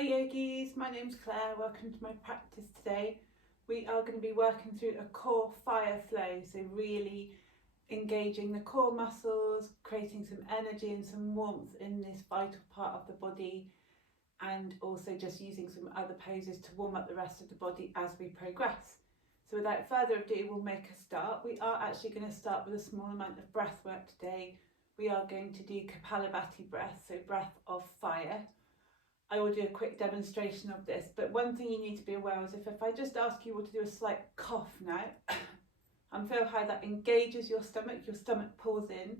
Hi yogis, my name's Claire, welcome to my practice today. We are going to be working through a core fire flow, so really engaging the core muscles, creating some energy and some warmth in this vital part of the body, and also just using some other poses to warm up the rest of the body as we progress. So without further ado, we'll make a start. We are actually going to start with a small amount of breath work today. We are going to do kapalabhati breath, so breath of fire. I will do a quick demonstration of this, but one thing you need to be aware is if I just ask you all to do a slight cough now, and feel how that engages your stomach pulls in.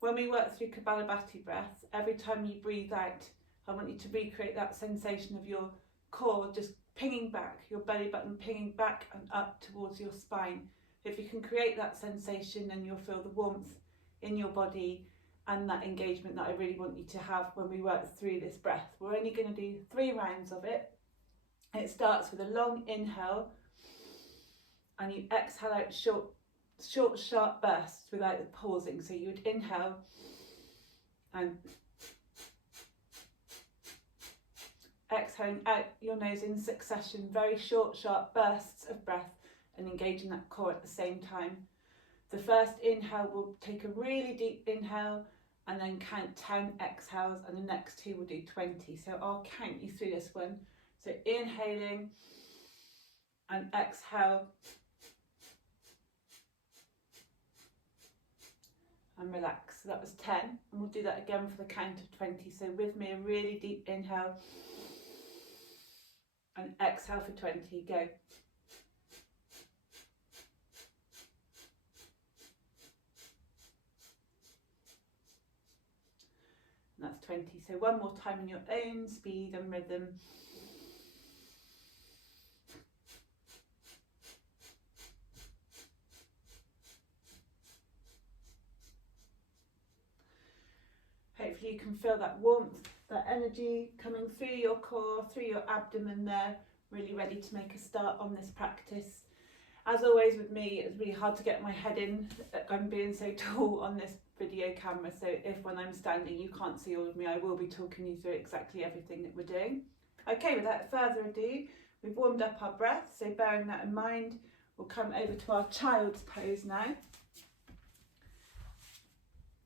When we work through kapalabhati breath, every time you breathe out, I want you to recreate that sensation of your core just pinging back, your belly button pinging back and up towards your spine. If you can create that sensation, then you'll feel the warmth in your body and that engagement that I really want you to have when we work through this breath. We're only going to do 3 rounds of it. It starts with a long inhale and you exhale out short sharp bursts without the pausing. So you would inhale and exhaling out your nose in succession, very short sharp bursts of breath and engaging that core at the same time. The first inhale will take a really deep inhale and then count 10 exhales, and the next 2 will do 20. So I'll count you through this one. So inhaling and exhale and relax. So that was 10, and we'll do that again for the count of 20. So with me, a really deep inhale and exhale for 20. Go. That's 20. So one more time in your own speed and rhythm. Hopefully you can feel that warmth, that energy coming through your core, through your abdomen there, really ready to make a start on this practice. As always with me, it's really hard to get my head in. I'm being so tall on this video camera, so if when I'm standing you can't see all of me, I will be talking you through exactly everything that we're doing. Okay, without further ado, we've warmed up our breath, so bearing that in mind, we'll come over to our child's pose now.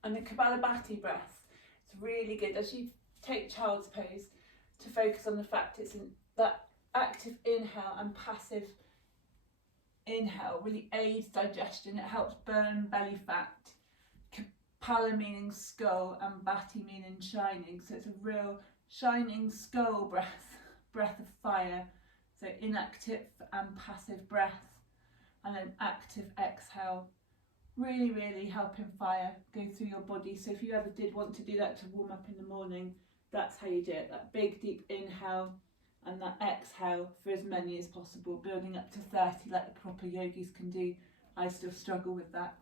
And the kapalabhati breath, it's really good as you take child's pose to focus on the fact it's in that active inhale and passive inhale really aids digestion. It helps burn belly fat. Kapala meaning skull and bhati meaning shining, so it's a real shining skull breath of fire. So inactive and passive breath, and then active exhale, really helping fire go through your body. So if you ever did want to do that to warm up in the morning, that's how you do it. That big deep inhale and that exhale for as many as possible, building up to 30 like the proper yogis can do. I still struggle with that.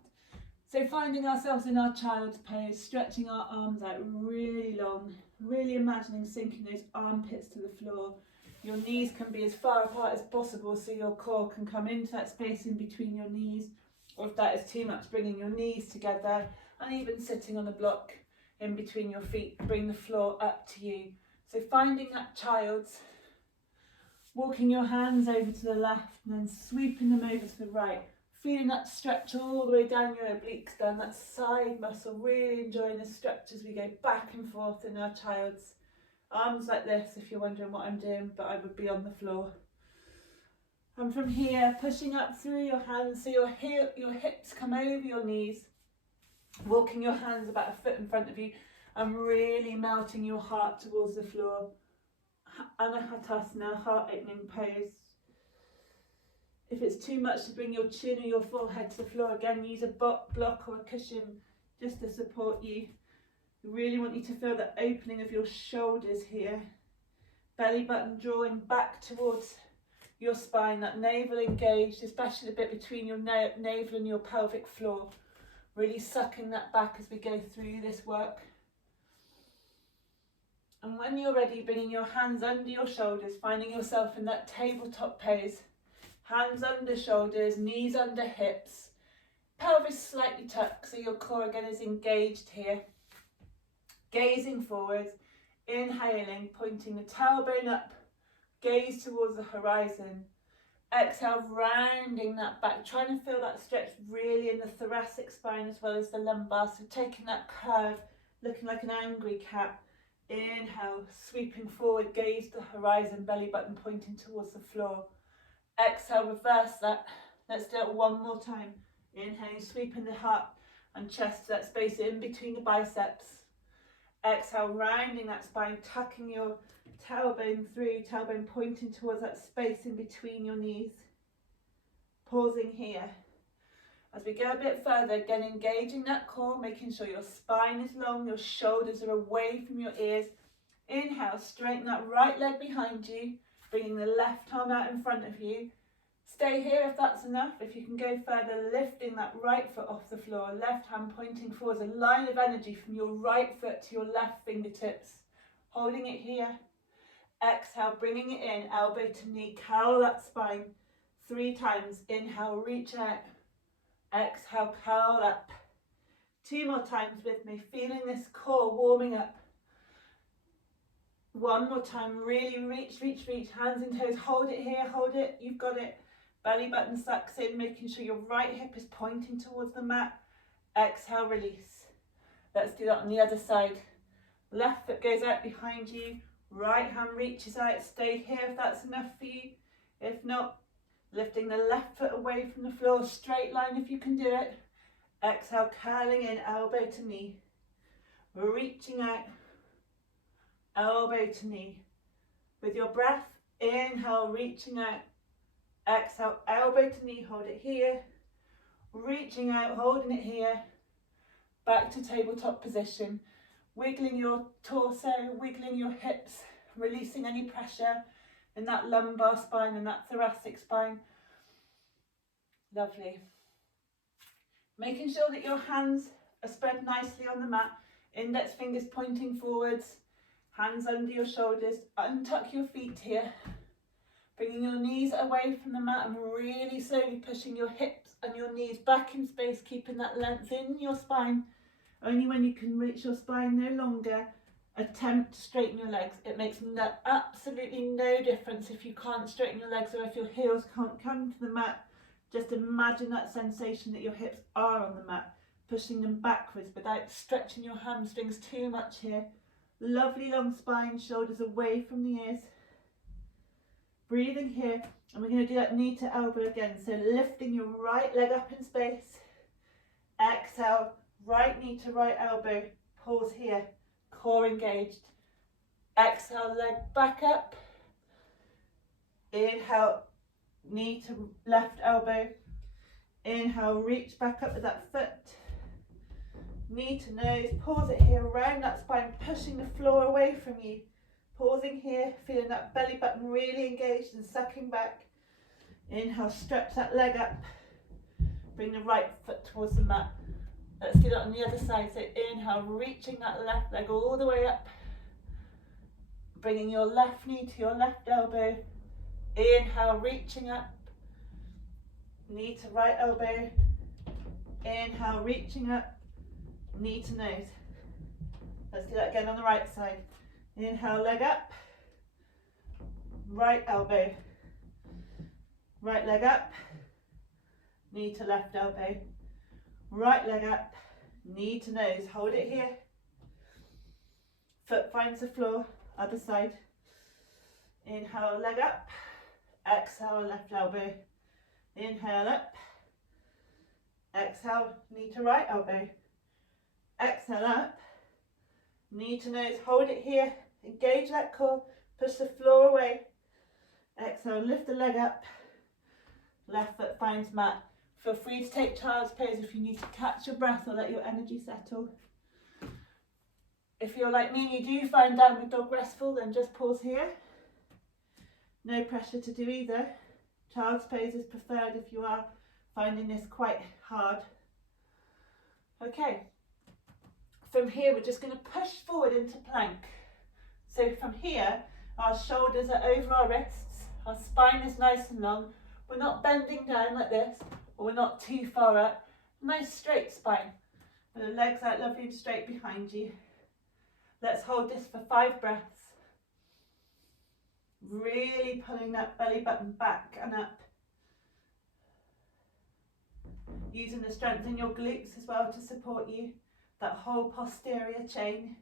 So finding ourselves in our child's pose, stretching our arms out really long, really imagining sinking those armpits to the floor. Your knees can be as far apart as possible so your core can come into that space in between your knees, or if that is too much, bringing your knees together and even sitting on a block in between your feet, bring the floor up to you. So finding that child's, walking your hands over to the left and then sweeping them over to the right. Feeling that stretch all the way down your obliques, down that side muscle, really enjoying the stretch as we go back and forth in our child's. Arms like this if you're wondering what I'm doing, but I would be on the floor. And from here, pushing up through your hands so your hips come over your knees, walking your hands about a foot in front of you and really melting your heart towards the floor. Anahatasana, heart opening pose. If it's too much to bring your chin or your forehead to the floor, again use a block or a cushion just to support you. We really want you to feel the opening of your shoulders here. Belly button drawing back towards your spine, that navel engaged, especially the bit between your navel and your pelvic floor. Really sucking that back as we go through this work. And when you're ready, bringing your hands under your shoulders, finding yourself in that tabletop pose. Hands under shoulders, knees under hips, pelvis slightly tucked so your core again is engaged here. Gazing forward, Inhaling, pointing the tailbone up, gaze towards the horizon. Exhale, rounding that back, trying to feel that stretch really in the thoracic spine as well as the lumbar. So taking that curve, looking like an angry cat. Inhale, sweeping forward, gaze to the horizon, belly button pointing towards the floor. Exhale, reverse that. Let's do it one more time. Inhaling, sweeping the heart and chest to that space in between the biceps. Exhale, rounding that spine, tucking your tailbone through, tailbone pointing towards that space in between your knees. Pausing here. As we go a bit further, again engaging that core, making sure your spine is long, your shoulders are away from your ears. Inhale, straighten that right leg behind you, bringing the left arm out in front of you. Stay here if that's enough. If you can go further, lifting that right foot off the floor, left hand pointing forwards, a line of energy from your right foot to your left fingertips. Holding it here. Exhale, bringing it in, elbow to knee, curl that spine 3 times. Inhale, reach out. Exhale, curl up. 2 more times with me, feeling this core warming up. 1 more time, really reach, reach, reach, hands and toes. Hold it here, hold it, you've got it. Belly button sucks in, making sure your right hip is pointing towards the mat. Exhale, release. Let's do that on the other side. Left foot goes out behind you. Right hand reaches out. Stay here if that's enough for you. If not, lifting the left foot away from the floor. Straight line if you can do it. Exhale, curling in, elbow to knee. Reaching out, elbow to knee. With your breath, inhale, reaching out. Exhale, elbow to knee, hold it here. Reaching out, holding it here. Back to tabletop position. Wiggling your torso, wiggling your hips, releasing any pressure in that lumbar spine and that thoracic spine. Lovely. Making sure that your hands are spread nicely on the mat. Index fingers pointing forwards, hands under your shoulders. Untuck your feet here. Bringing your knees away from the mat and really slowly pushing your hips and your knees back in space, keeping that length in your spine. Only when you can reach your spine, no longer attempt to straighten your legs. It makes absolutely no difference if you can't straighten your legs or if your heels can't come to the mat. Just imagine that sensation that your hips are on the mat, pushing them backwards without stretching your hamstrings too much here. Lovely long spine, shoulders away from the ears. Breathing here, and we're going to do that knee to elbow again. So lifting your right leg up in space. Exhale, right knee to right elbow. Pause here, core engaged. Exhale, leg back up. Inhale, knee to left elbow. Inhale, reach back up with that foot. Knee to nose, pause it here, round that spine, pushing the floor away from you. Pausing here, feeling that belly button really engaged and sucking back. Inhale, stretch that leg up. Bring the right foot towards the mat. Let's do that on the other side. So inhale, reaching that left leg all the way up. Bringing your left knee to your left elbow. Inhale, reaching up. Knee to right elbow. Inhale, reaching up. Knee to nose. Let's do that again on the right side. Inhale, leg up. Right elbow. Right leg up. Knee to left elbow. Right leg up. Knee to nose. Hold it here. Foot finds the floor. Other side. Inhale, leg up. Exhale, left elbow. Inhale up. Exhale, knee to right elbow. Exhale up. Knee to nose. Hold it here. Engage that core. Push the floor away. Exhale, lift the leg up. Left foot finds mat. Feel free to take child's pose if you need to catch your breath or let your energy settle. If you're like me and you do find downward dog restful, then just pause here. No pressure to do either. Child's pose is preferred if you are finding this quite hard. Okay. From here, we're just going to push forward into plank. So from here, our shoulders are over our wrists. Our spine is nice and long. We're not bending down like this, or we're not too far up. Nice straight spine. And the legs out lovely and straight behind you. Let's hold this for 5 breaths. Really pulling that belly button back and up. Using the strength in your glutes as well to support you, that whole posterior chain.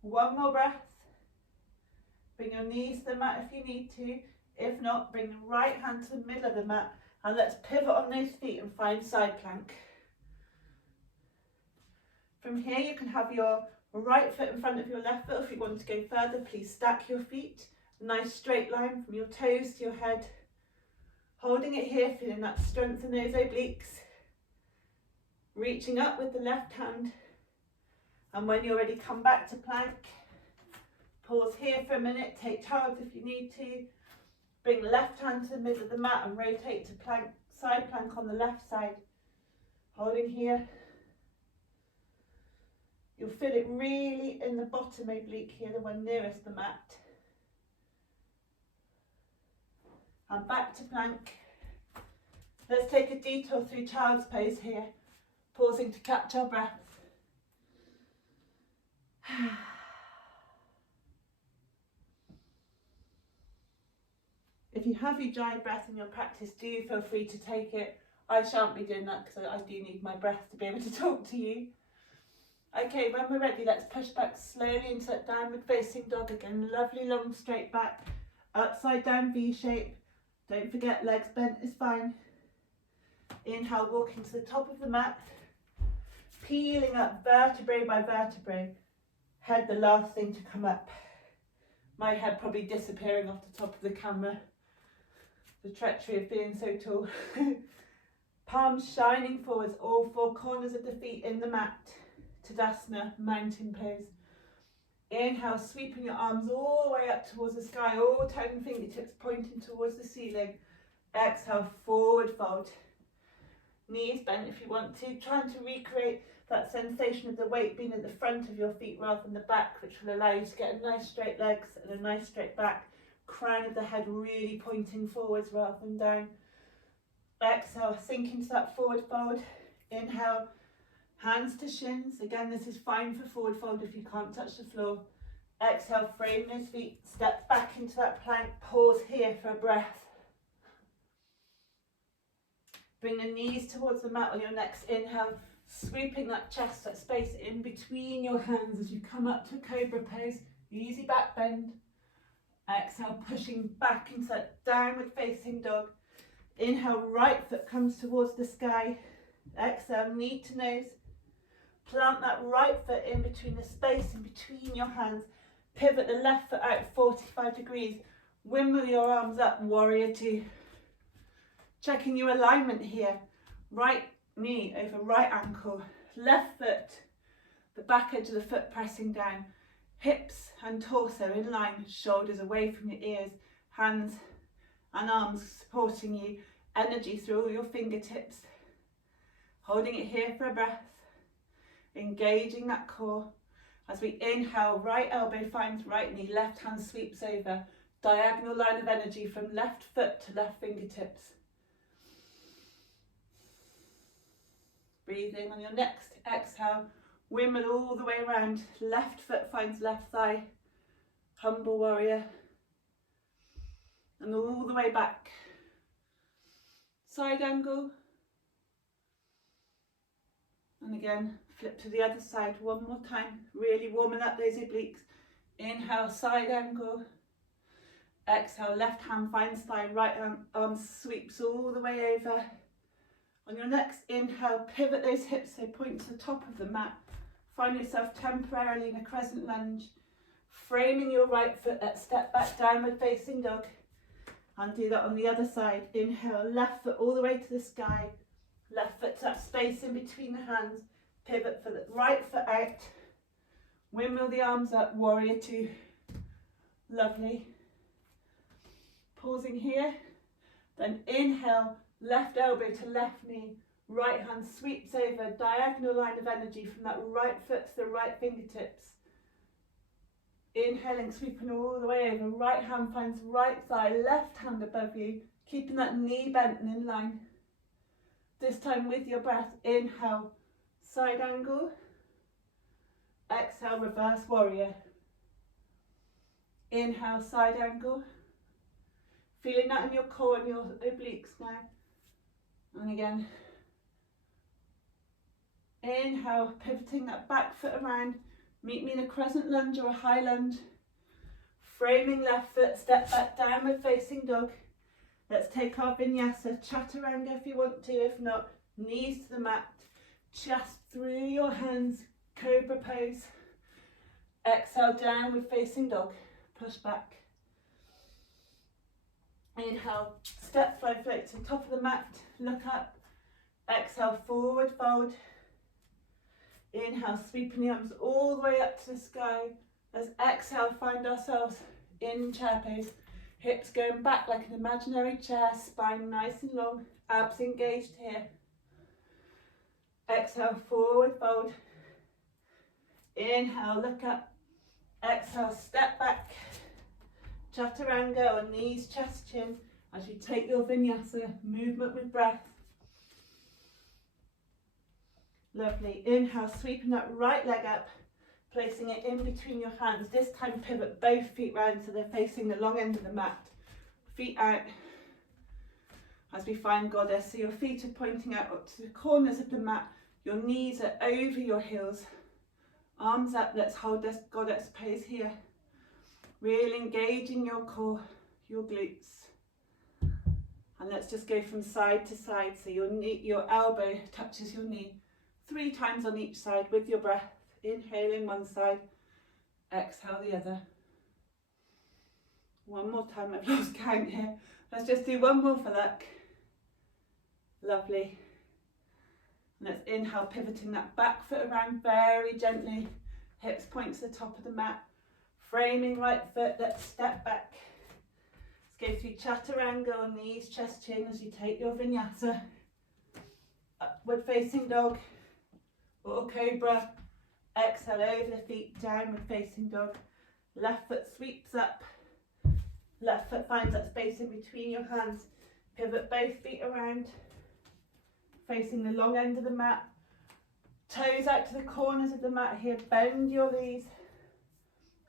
1 more breath. Bring your knees to the mat if you need to. If not, bring the right hand to the middle of the mat and let's pivot on those feet and find side plank. From here you can have your right foot in front of your left foot. If you want to go further, please stack your feet. A nice straight line from your toes to your head. Holding it here, feeling that strength in those obliques. Reaching up with the left hand. And when you're ready, come back to plank. Pause here for a minute, take child's if you need to. Bring the left hand to the middle of the mat and rotate to plank, side plank on the left side. Holding here. You'll feel it really in the bottom oblique here, the one nearest the mat. And back to plank. Let's take a detour through child's pose here, pausing to catch our breath. If you have your dry breath in your practice, do feel free to take it. I shan't be doing that because I do need my breath to be able to talk to you. Okay, when we're ready, let's push back slowly into that downward facing dog again. Lovely long straight back, upside down V shape. Don't forget legs bent is fine. Inhale, walking to the top of the mat. Peeling up vertebrae by vertebrae. Head the last thing to come up. My head probably disappearing off the top of the camera. The treachery of being so tall. Palms shining forwards, all 4 corners of the feet in the mat. Tadasana, mountain pose. Inhale, sweeping your arms all the way up towards the sky, all 10 fingertips pointing towards the ceiling. Exhale, forward fold. Knees bent if you want to, trying to recreate that sensation of the weight being at the front of your feet rather than the back, which will allow you to get a nice straight legs and a nice straight back. Crown of the head really pointing forwards rather than down. Exhale, sink into that forward fold. Inhale, hands to shins. Again, this is fine for forward fold if you can't touch the floor. Exhale, frame those feet, step back into that plank, pause here for a breath. Bring the knees towards the mat on your next inhale, sweeping that chest, that space in between your hands as you come up to cobra pose. Easy back bend. Exhale, pushing back into that downward facing dog. Inhale, right foot comes towards the sky. Exhale, knee to nose. Plant that right foot in between the space in between your hands. Pivot the left foot out 45 degrees. Wimble your arms up, warrior 2. Checking your alignment here. Right knee over right ankle. Left foot, the back edge of the foot pressing down. Hips and torso in line, shoulders away from your ears. Hands and arms supporting you. Energy through all your fingertips. Holding it here for a breath. Engaging that core. As we inhale, right elbow finds right knee, left hand sweeps over. Diagonal line of energy from left foot to left fingertips. Breathing on your next exhale, wimble all the way around. Left foot finds left thigh. Humble warrior. And all the way back. Side angle. And again, flip to the other side one more time. Really warming up those obliques. Inhale, side angle. Exhale, left hand finds thigh, right arm sweeps all the way over. On your next inhale, pivot those hips so point to the top of the mat. Find yourself temporarily in a crescent lunge. Framing your right foot, that step back downward facing dog. And do that on the other side. Inhale, left foot all the way to the sky. Left foot to that space in between the hands. Pivot for the right foot out. Wimble the arms up, warrior 2. Lovely. Pausing here. Then inhale, left elbow to left knee. Right hand sweeps over, diagonal line of energy from that right foot to the right fingertips. Inhaling, sweeping all the way over. Right hand finds right thigh, left hand above you. Keeping that knee bent and in line. This time with your breath, inhale, side angle. Exhale, reverse warrior. Inhale, side angle. Feeling that in your core and your obliques now. And again. Inhale, pivoting that back foot around. Meet me in a crescent lunge or a high lunge. Framing left foot, step back, downward facing dog. Let's take our vinyasa, chaturanga if you want to, if not, knees to the mat. Chest through your hands, cobra pose. Exhale, downward facing dog, push back. Inhale, step, fly, float to the top of the mat, look up. Exhale, forward fold. Inhale, sweeping the arms all the way up to the sky. As exhale, find ourselves in chair pose. Hips going back like an imaginary chair, spine nice and long, abs engaged here. Exhale, forward fold. Inhale, look up. Exhale, step back. Chaturanga or knees, chest, chin. As you take your vinyasa, movement with breath. Lovely. Inhale, sweeping that right leg up, placing it in between your hands. This time pivot both feet round so they're facing the long end of the mat. Feet out as we find goddess. So your feet are pointing out up to the corners of the mat. Your knees are over your heels. Arms up. Let's hold this goddess pose here. Really engaging your core, your glutes. And let's just go from side to side. So your knee, your elbow touches your knee. 3 times on each side with your breath. Inhaling one side, exhale the other. One more time, I've lost count here. Let's just do one more for luck. Lovely. And let's inhale, pivoting that back foot around very gently. Hips point to the top of the mat. Framing right foot, let's step back. Let's go through chaturanga on knees, chest, chin as you take your vinyasa. Upward facing dog or cobra. Exhale over the feet, downward facing dog. Left foot sweeps up. Left foot finds that space in between your hands. Pivot both feet around. Facing the long end of the mat. Toes out to the corners of the mat here. Bend your knees.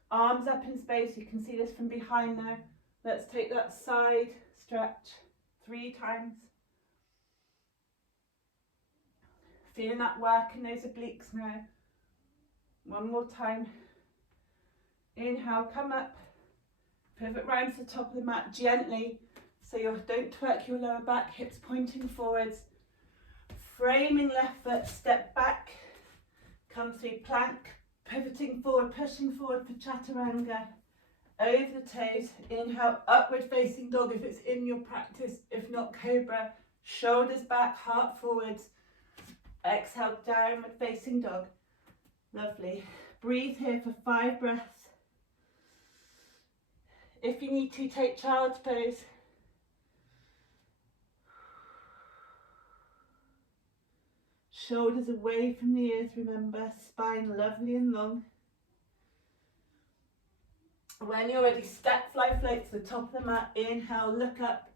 Arms up in space. You can see this from behind now. Let's take that side stretch 3 times. Feeling that work in those obliques now. One more time. Inhale, come up. Pivot round to the top of the mat gently. So you don't twerk your lower back, hips pointing forwards. Framing left foot, step back. Come through plank. Pivoting forward, pushing forward for chaturanga. Over the toes. Inhale, upward facing dog if it's in your practice. If not, cobra. Shoulders back, heart forwards. Exhale, downward facing dog. Lovely. Breathe here for 5 breaths. If you need to, take child's pose. Shoulders away from the earth, remember. Spine lovely and long. When you're ready, step, fly, float to the top of the mat. Inhale, look up.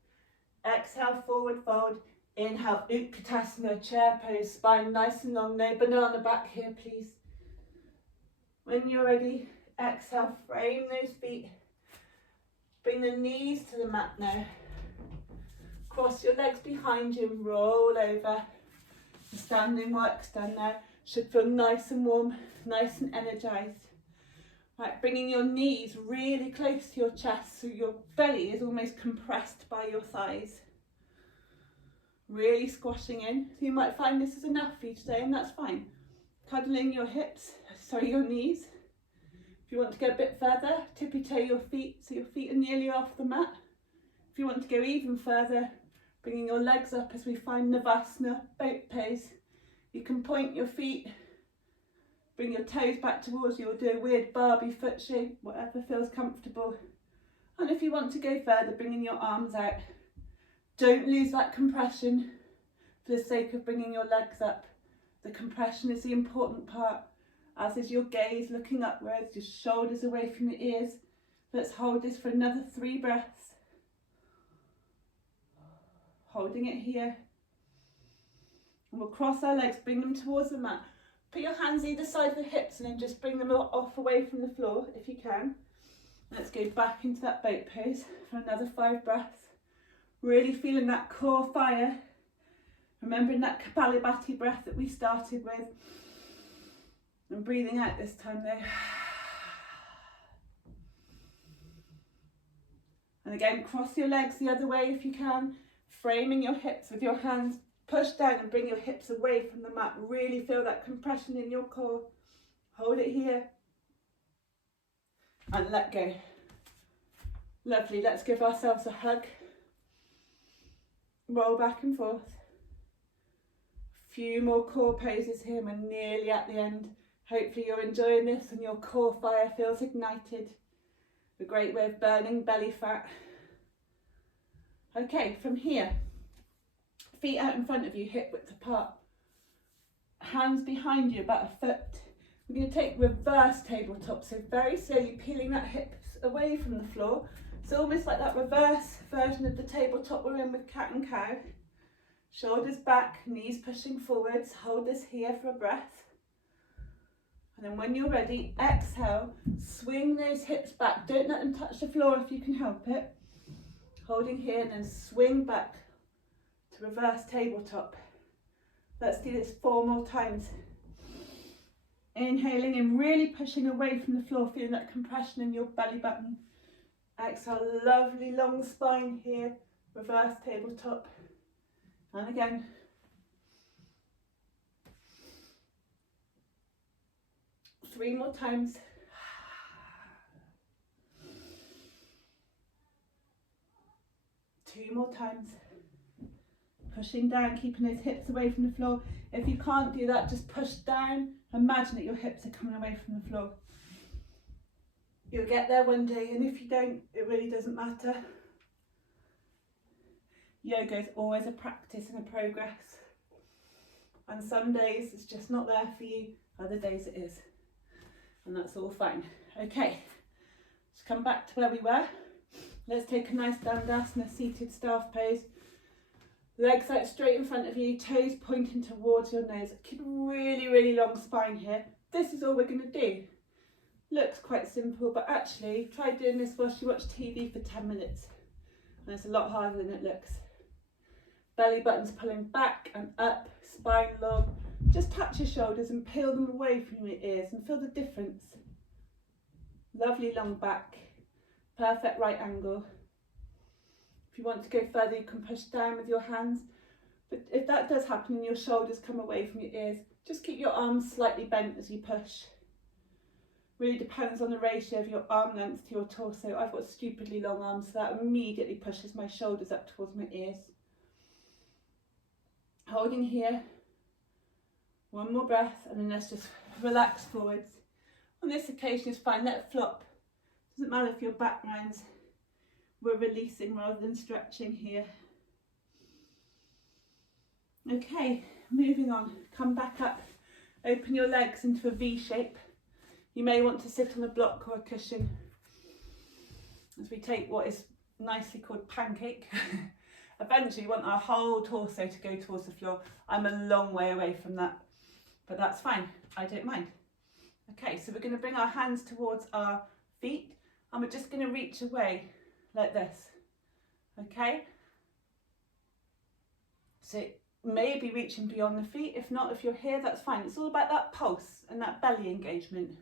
Exhale, forward fold. Inhale, Utkatasana, chair pose. Spine nice and long. No banana back here, please. When you're ready, exhale, frame those feet. Bring the knees to the mat now. Cross your legs behind you and roll over. The standing work's done now. Should feel nice and warm, nice and energized. Right, bringing your knees really close to your chest so your belly is almost compressed by your thighs. Really squashing in. So you might find this is enough for you today, and that's fine. Cuddling your hips, your knees. If you want to go a bit further, tippy toe your feet so your feet are nearly off the mat. If you want to go even further, bringing your legs up as we find Navasana, boat pose. You can point your feet, bring your toes back towards you, or do a weird Barbie foot shape, whatever feels comfortable. And if you want to go further, bringing your arms out. Don't lose that compression for the sake of bringing your legs up. The compression is the important part, as is your gaze looking upwards, your shoulders away from your ears. Let's hold this for another 3 breaths. Holding it here. And we'll cross our legs, bring them towards the mat. Put your hands either side of the hips and then just bring them off away from the floor if you can. Let's go back into that boat pose for another 5 breaths. Really feeling that core fire. Remembering that kapalabhati breath that we started with. And breathing out this time though. And again, cross your legs the other way if you can. Framing your hips with your hands. Push down and bring your hips away from the mat. Really feel that compression in your core. Hold it here. And let go. Lovely. Let's give ourselves a hug. Roll back and forth. Few more core poses here. We're nearly at the end. Hopefully you're enjoying this and your core fire feels ignited. A great way of burning belly fat. Okay, from here, feet out in front of you, hip width apart. Hands behind you, about a foot. We're going to take reverse tabletop, so very slowly peeling that hips away from the floor. It's almost like that reverse version of the tabletop we're in with cat and cow. Shoulders back, knees pushing forwards. Hold this here for a breath. And then when you're ready, exhale, swing those hips back. Don't let them touch the floor if you can help it. Holding here and then swing back to reverse tabletop. Let's do this 4 more times. Inhaling and really pushing away from the floor, feeling that compression in your belly button. Exhale, lovely long spine here, reverse tabletop. And again. Three more times. Two more times. Pushing down, keeping those hips away from the floor. If you can't do that, just push down. Imagine that your hips are coming away from the floor. You'll get there one day, and if you don't, it really doesn't matter. Yoga is always a practice and a progress. And some days it's just not there for you, other days it is. And that's all fine. Okay, let's come back to where we were. Let's take a nice dandasana, seated staff pose. Legs out straight in front of you, toes pointing towards your nose. Keep a really, really long spine here. This is all we're going to do. Looks quite simple, but actually try doing this whilst you watch TV for 10 minutes. And it's a lot harder than it looks. Belly buttons pulling back and up, spine long. Just touch your shoulders and peel them away from your ears and feel the difference. Lovely long back, perfect right angle. If you want to go further, you can push down with your hands. But if that does happen and your shoulders come away from your ears, just keep your arms slightly bent as you push. Really depends on the ratio of your arm length to your torso. I've got stupidly long arms, so that immediately pushes my shoulders up towards my ears. Holding here. One more breath, and then let's just relax forwards. On this occasion, it's fine, let it flop. Doesn't matter if your back rounds. We're releasing rather than stretching here. Okay, moving on. Come back up. Open your legs into a V shape. You may want to sit on a block or a cushion as we take what is nicely called pancake. Eventually, we want our whole torso to go towards the floor. I'm a long way away from that, but that's fine. I don't mind. Okay, so we're going to bring our hands towards our feet and we're just going to reach away like this. Okay? So maybe reaching beyond the feet. If not, if you're here, that's fine. It's all about that pulse and that belly engagement.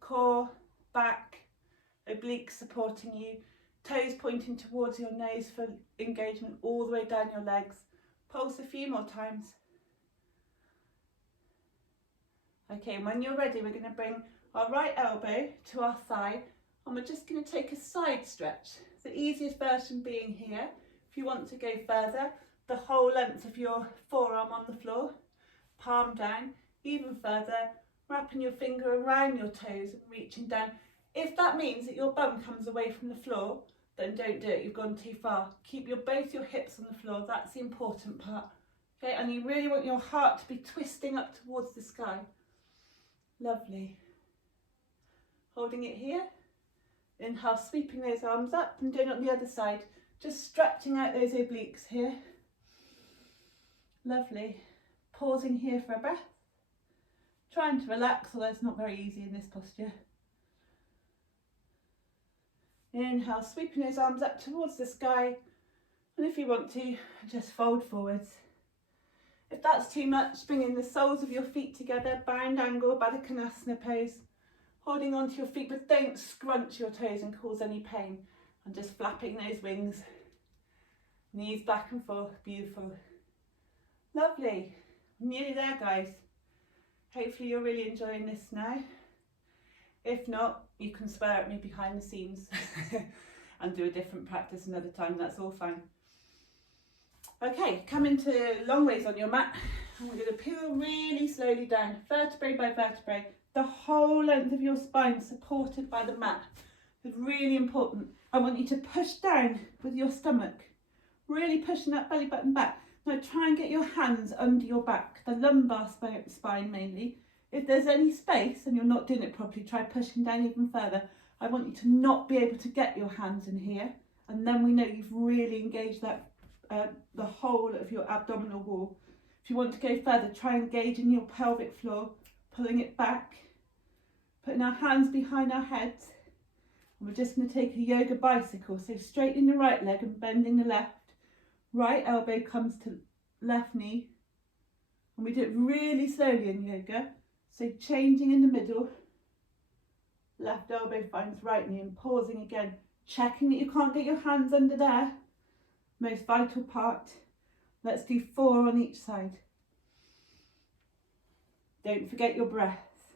Core, back, obliques supporting you. Toes pointing towards your nose for engagement all the way down your legs. Pulse a few more times. Okay, and when you're ready, we're going to bring our right elbow to our thigh and we're just going to take a side stretch. The easiest version being here. If you want to go further, the whole length of your forearm on the floor, palm down, even further, wrapping your finger around your toes and reaching down. If that means that your bum comes away from the floor, then don't do it, you've gone too far. Keep both your hips on the floor, that's the important part. Okay, and you really want your heart to be twisting up towards the sky. Lovely. Holding it here. Inhale, sweeping those arms up and doing it on the other side. Just stretching out those obliques here. Lovely. Pausing here for a breath. Trying to relax, although it's not very easy in this posture. Inhale, sweeping those arms up towards the sky, and if you want to, just fold forwards. If that's too much, bring in the soles of your feet together, bound angle, Baddha Konasana pose, holding onto your feet, but don't scrunch your toes and cause any pain, and just flapping those wings, knees back and forth, beautiful. Lovely, nearly there guys. Hopefully you're really enjoying this now. If not, you can swear at me behind the scenes and do a different practice another time, that's all fine. Okay, come into long ways on your mat, and we're going to peel really slowly down, vertebrae by vertebrae, the whole length of your spine supported by the mat. It's really important. I want you to push down with your stomach, really pushing that belly button back. Now try and get your hands under your back, the lumbar spine mainly. If there's any space and you're not doing it properly, try pushing down even further. I want you to not be able to get your hands in here, and then we know you've really engaged that the whole of your abdominal wall. If you want to go further, try engaging your pelvic floor, pulling it back, putting our hands behind our heads. And we're just going to take a yoga bicycle, so straightening the right leg and bending the left. Right elbow comes to left knee, and we do it really slowly in yoga, so changing in the middle, left elbow finds right knee, and pausing again, checking that you can't get your hands under there, most vital part. Let's do 4 on each side. Don't forget your breath,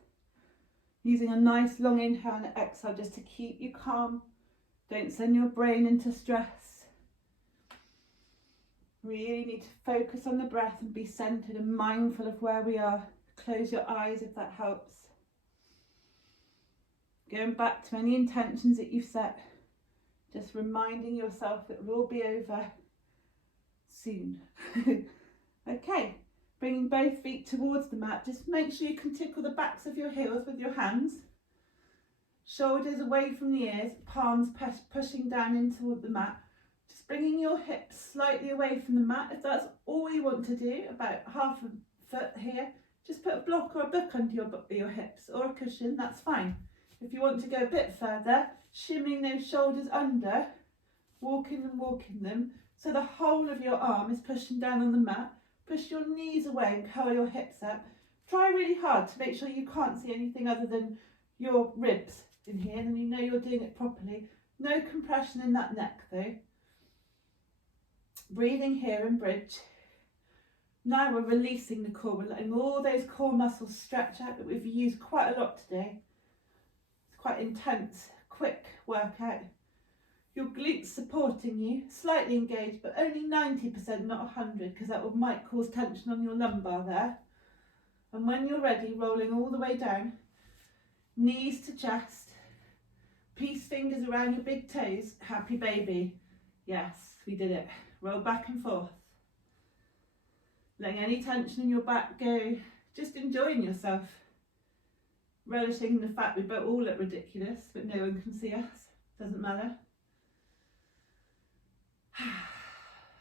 using a nice long inhale and exhale just to keep you calm. Don't send your brain into stress. Really need to focus on the breath and be centered and mindful of where we are. Close your eyes if that helps. Going back to any intentions that you've set, just reminding yourself that it will be over soon. Okay, bringing both feet towards the mat. Just make sure you can tickle the backs of your heels with your hands. Shoulders away from the ears, palms pushing down into the mat. Just bringing your hips slightly away from the mat. If that's all you want to do, about half a foot here, just put a block or a book under your hips, or a cushion, that's fine. If you want to go a bit further, shimming those shoulders under, walking them, so the whole of your arm is pushing down on the mat. Push your knees away and curl your hips up. Try really hard to make sure you can't see anything other than your ribs in here, and you know you're doing it properly. No compression in that neck though. Breathing here in bridge. Now we're releasing the core. We're letting all those core muscles stretch out that we've used quite a lot today. It's quite intense, quick workout. Your glutes supporting you, slightly engaged, but only 90%, not 100, because that might cause tension on your lumbar there. And when you're ready, rolling all the way down, knees to chest, peace fingers around your big toes, happy baby. Yes, we did it. Roll back and forth. Letting any tension in your back go, just enjoying yourself. Relishing the fact we both all look ridiculous, but no one can see us, doesn't matter.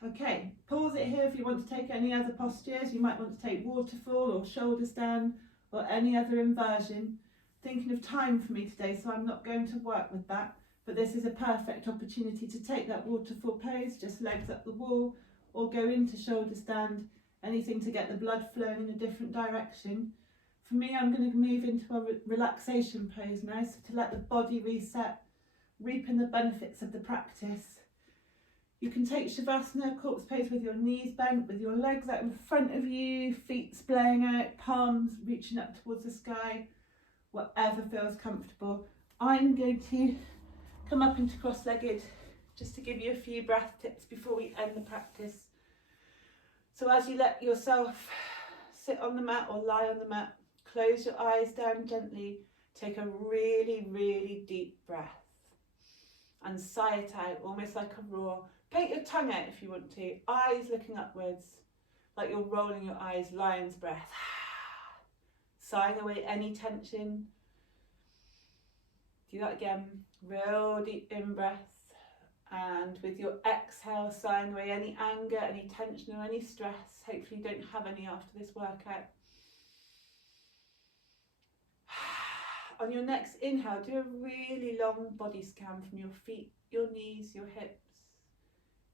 Okay, pause it here if you want to take any other postures. You might want to take waterfall or shoulder stand or any other inversion. Thinking of time for me today, so I'm not going to work with that, but this is a perfect opportunity to take that waterfall pose, just legs up the wall, or go into shoulder stand, anything to get the blood flowing in a different direction. For me, I'm going to move into a relaxation pose now, so to let the body reset, reaping the benefits of the practice. You can take Shavasana, corpse pose, with your knees bent, with your legs out in front of you, feet splaying out, palms reaching up towards the sky, whatever feels comfortable. I'm going to come up into cross-legged just to give you a few breath tips before we end the practice. So as you let yourself sit on the mat or lie on the mat, close your eyes down gently, take a really, really deep breath and sigh it out, almost like a roar. Paint your tongue out if you want to, eyes looking upwards, like you're rolling your eyes, lion's breath. Sighing away any tension. Do that again, real deep in breath, and with your exhale, sighing away any anger, any tension or any stress. Hopefully you don't have any after this workout. On your next inhale, do a really long body scan from your feet, your knees, your hips,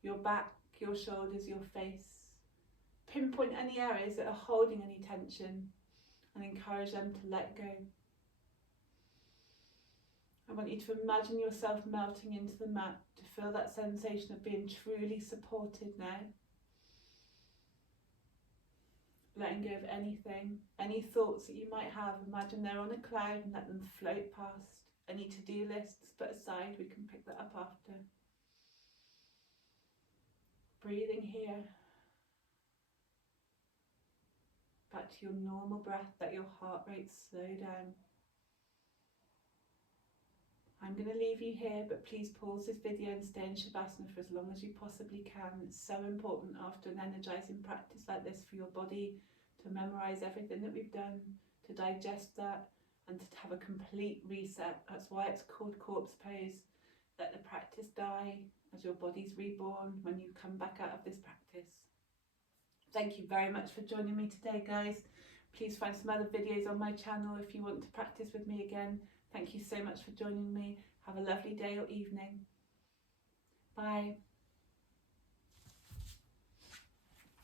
your back, your shoulders, your face. Pinpoint any areas that are holding any tension and encourage them to let go. I want you to imagine yourself melting into the mat, to feel that sensation of being truly supported now. Letting go of anything, any thoughts that you might have, imagine they're on a cloud and let them float past. Any to-do lists put aside, we can pick that up after. Breathing here. Back to your normal breath, let your heart rate slow down. I'm going to leave you here, but please pause this video and stay in Shavasana for as long as you possibly can. It's so important after an energizing practice like this for your body to memorize everything that we've done, to digest that, and to have a complete reset. That's why it's called corpse pose. Let the practice die as your body's reborn when you come back out of this practice. Thank you very much for joining me today, guys. Please find some other videos on my channel if you want to practice with me again. Thank you so much for joining me. Have a lovely day or evening. Bye.